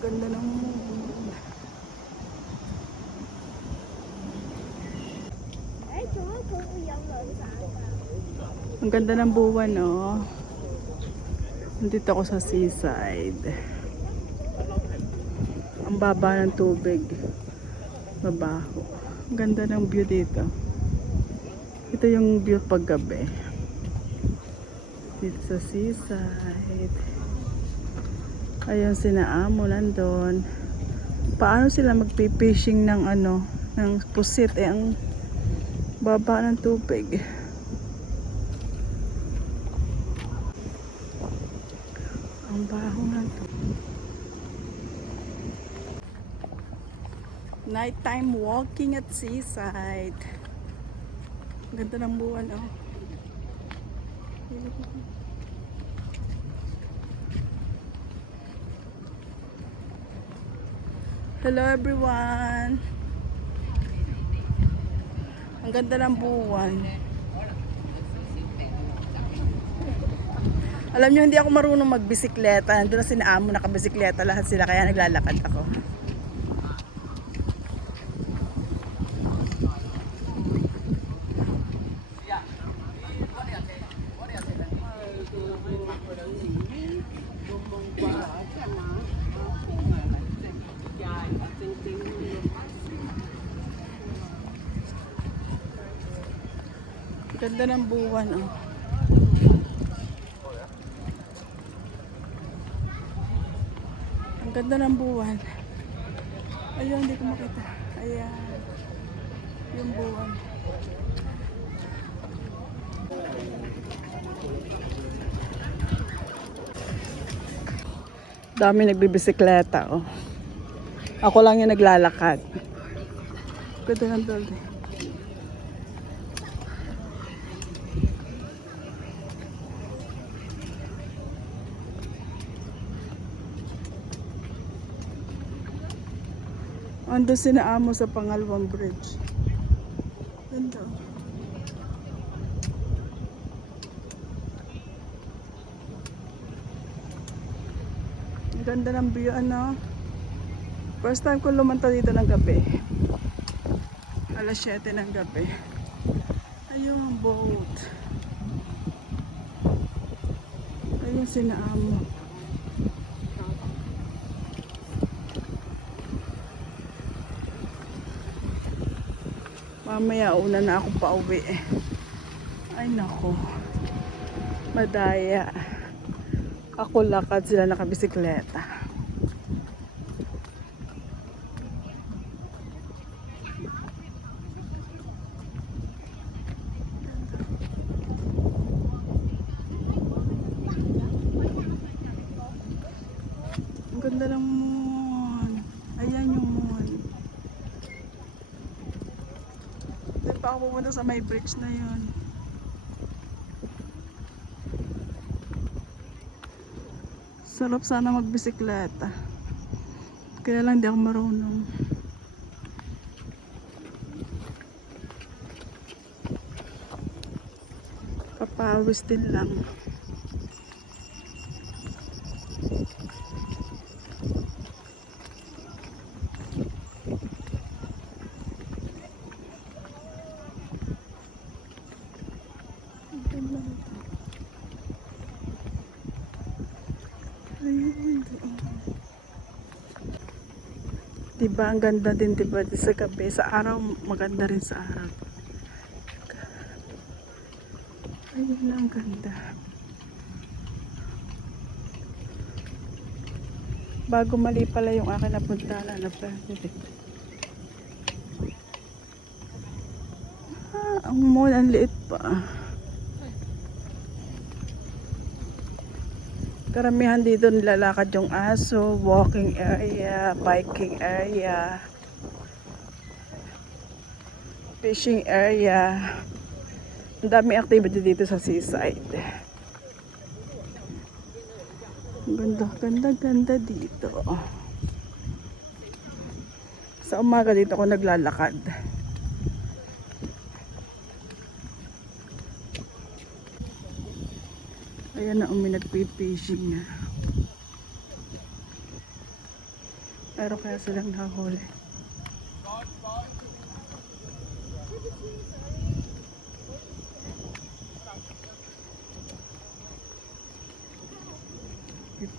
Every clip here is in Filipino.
Ganda ng ang ganda ng buwan, oh. Nandito ako sa seaside. Ang baba ng tubig. Babaho. Ang ganda ng view dito. Ito yung view paggabi. Dito sa seaside. Ayun, sina Amo nandun. Paano sila magpipishing ng ano, ng pusit? Eh, ang baba ng tubig. Ang baho ng tubig. Nighttime walking at seaside. Ang ganda ng buwan, oh. Hello everyone. Ang ganda ng buwan. Alam nyo, hindi ako marunong magbisikleta. Nandun na sinaamo nakabisikleta lahat sila, kaya naglalakad ako. Ganda ng buwan, oh. Ang ganda ng buwan. Ayun, hindi ko makita. Ayan. Yung buwan. Dami nagbibisikleta, oh. Ako lang yung naglalakad. Ganda ng building. Ando sinaamo sa Pangalawang Bridge. Ganda. Ang ganda ng view, ano. First time ko lumanta dito ng gabi. Alas 7 ng gabi. Ayun, boat. Ayun, sinaamo. Mamaya una na akong pauwi. Ay nako. Madaya. Ako lakad, sila nakabisikleta. Ang ganda ng moon. Ayan yung moon. Hindi pa ako pupunta sa may bridge na yun. Sarap sana magbisikleta. Kaya lang di ako marunong. Papawis din lang. Ayun. Diba ang ganda din, diba sa gabi, sa araw maganda rin sa araw. Ayun na ang ganda. Bago mali pala yung akin napuntahan na pwede. Ang moon ang liit pa. Karamihan dito nilalakad yung aso, walking area, biking area, fishing area. Ang dami activity dito sa seaside. Ganda, ganda, ganda dito. Sa umaga dito ako naglalakad. Ayan na, nagpi-fishing na. Pero kaya silang nahuli.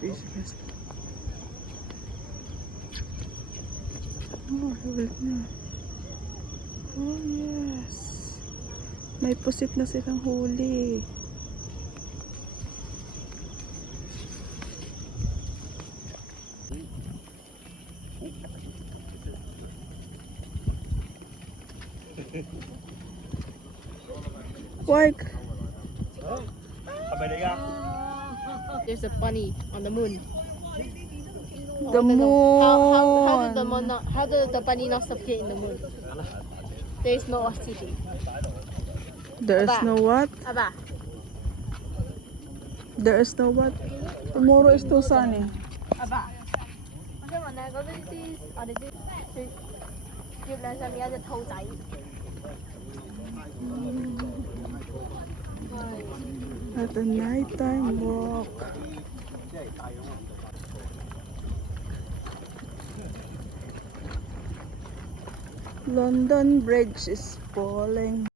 Fish. Oh, huli na. Oh, yes. May pusit na silang huli. Why? There's a bunny on the moon. The moon. How did the bunny not suffocate in the moon? There is no oxygen. There is no what? Aba. There is no what? Tomorrow is too sunny. Aba. Ở đây月亮上面有隻兔仔。At a nighttime walk. London Bridge is falling.